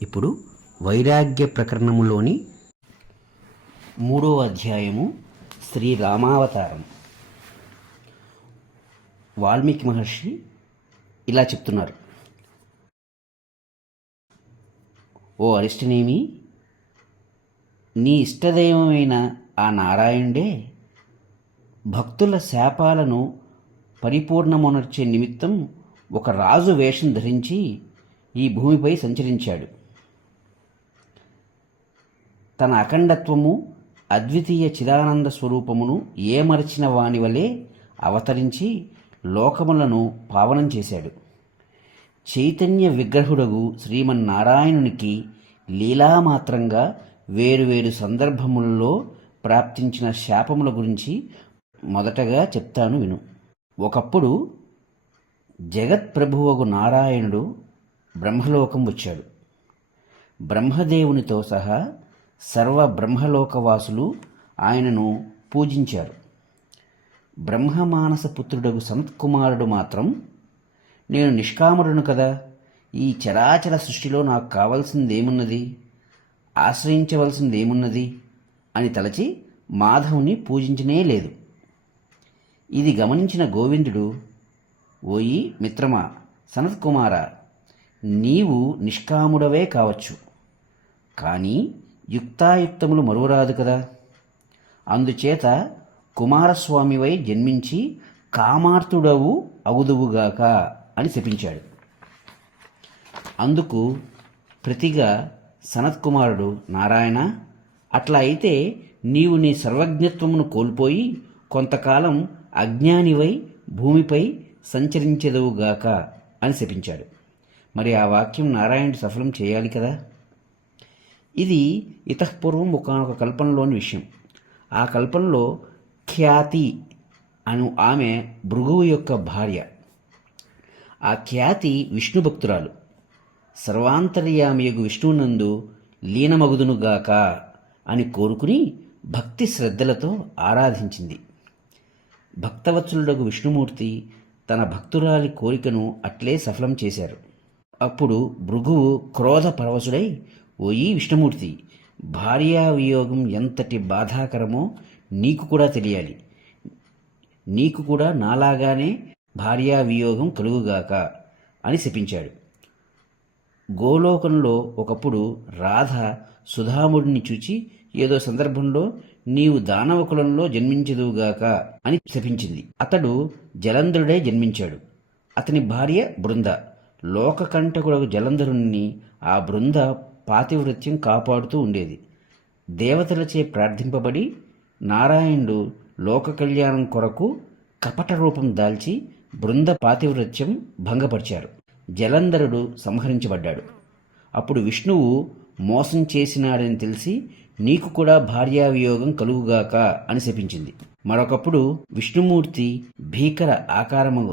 ఇప్పుడు వైరాగ్య ప్రకరణములోని 3వ అధ్యాయము శ్రీరామావతారం. వాల్మీకి మహర్షి ఇలా చెప్తున్నారు: ఓ అరిష్టనేమి, నీ ఇష్టదైవమైన ఆ నారాయణుడే భక్తుల శాపాలను పరిపూర్ణమునర్చే నిమిత్తం ఒక రాజు వేషం ధరించి ఈ భూమిపై సంచరించాడు. తన అఖండత్వము, అద్వితీయ చిదానంద స్వరూపమును ఏమరచిన వాని వలె అవతరించి లోకములను పావనం చేశాడు. చైతన్య విగ్రహుడగు శ్రీమన్నారాయణునికి లీలామాత్రంగా వేరువేరు సందర్భములలో ప్రాప్తించిన శాపముల గురించి మొదటగా చెప్తాను విను. ఒకప్పుడు జగత్ప్రభువగు నారాయణుడు బ్రహ్మలోకం వచ్చాడు. బ్రహ్మదేవునితో సహా సర్వ బ్రహ్మలోకవాసులు ఆయనను పూజించారు. బ్రహ్మమానస పుత్రుడగు సనత్కుమారుడు మాత్రం, నేను నిష్కాముడును కదా, ఈ చరాచర సృష్టిలో నాకు కావలసిందేమున్నది, ఆశ్రయించవలసిందేమున్నది అని తలచి మాధవుని పూజించనే లేదు. ఇది గమనించిన గోవిందుడు, ఓయి మిత్రమా, సనత్కుమారా, నీవు నిష్కాముడవే కావచ్చు, కానీ యుక్తాయుక్తములు మరువరాదు కదా. అందుచేత కుమారస్వామివై జన్మించి కామార్తుడవు అగుదువుగాక అని శపించాడు. అందుకు ప్రతిగా సనత్కుమారుడు, నారాయణ, అట్లా అయితే నీవు నీ సర్వజ్ఞత్వమును కోల్పోయి కొంతకాలం అజ్ఞానివై భూమిపై సంచరించెదవుగాక అని శపించాడు. మరి ఆ వాక్యం నారాయణుడు సఫలం చేయాలి కదా. ఇది ఇతఃపూర్వం ఒకానొక కల్పనలోని విషయం. ఆ కల్పనలో ఖ్యాతి అను ఆమె భృగువు యొక్క భార్య. ఆ ఖ్యాతి విష్ణు భక్తురాలు. సర్వాంతర్యామియగు విష్ణువునందు లీనమగుదునుగాక అని కోరుకుని భక్తి శ్రద్ధలతో ఆరాధించింది. భక్తవత్సలుడగు విష్ణుమూర్తి తన భక్తురాలి కోరికను అట్లే సఫలం చేశారు. అప్పుడు భృగువు క్రోధ పరవశుడై, ఓయి విష్ణుమూర్తి, భార్యా వియోగం ఎంతటి బాధాకరమో నీకు కూడా తెలియాలి. నీకు కూడా నాలాగానే భార్యా వియోగం కలుగుగాక అని శపించాడు. గోలోకంలో ఒకప్పుడు రాధ సుధాముడిని చూచి ఏదో సందర్భంలో నీవు దానవ కులంలో జన్మించదువుగాక అని శపించింది. అతడు జలంధరుడై జన్మించాడు. అతని భార్య బృంద. లోకకంటకుడకు జలంధరుణ్ణి ఆ బృంద పాతివృత్యం కాపాడుతూ ఉండేది. దేవతలచే ప్రార్థింపబడి నారాయణుడు లోక కళ్యాణం కొరకు కపట రూపం దాల్చి బృంద పాతివృత్యం భంగపరిచారు. జలంధరుడు సంహరించబడ్డాడు. అప్పుడు విష్ణువు మోసం చేసినాడని తెలిసి నీకు కూడా భార్యావియోగం కలుగుగాక అని శపించింది. మరొకప్పుడు విష్ణుమూర్తి భీకర ఆకారము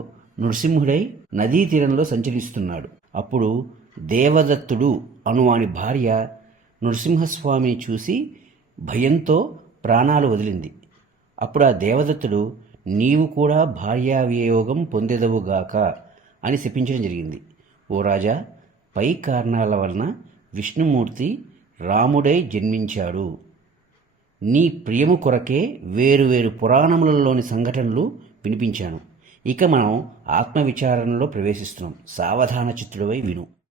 నృసింహుడై నదీ తీరంలో సంచరిస్తున్నాడు. అప్పుడు దేవదత్తుడు అనువాని భార్య నృసింహస్వామిని చూసి భయంతో ప్రాణాలు వదిలింది. అప్పుడు ఆ దేవదత్తుడు, నీవు కూడా భార్యావియోగం పొందెదవుగాక అని శపించడం జరిగింది. ఓ రాజా, పై కారణాల వలన విష్ణుమూర్తి రాముడై జన్మించాడు. నీ ప్రియము కొరకే వేరువేరు పురాణములలోని సంఘటనలు వినిపించాను. ఇక మనం ఆత్మవిచారణలో ప్రవేశిస్తున్నాం. సావధాన చిత్తుడవై విను.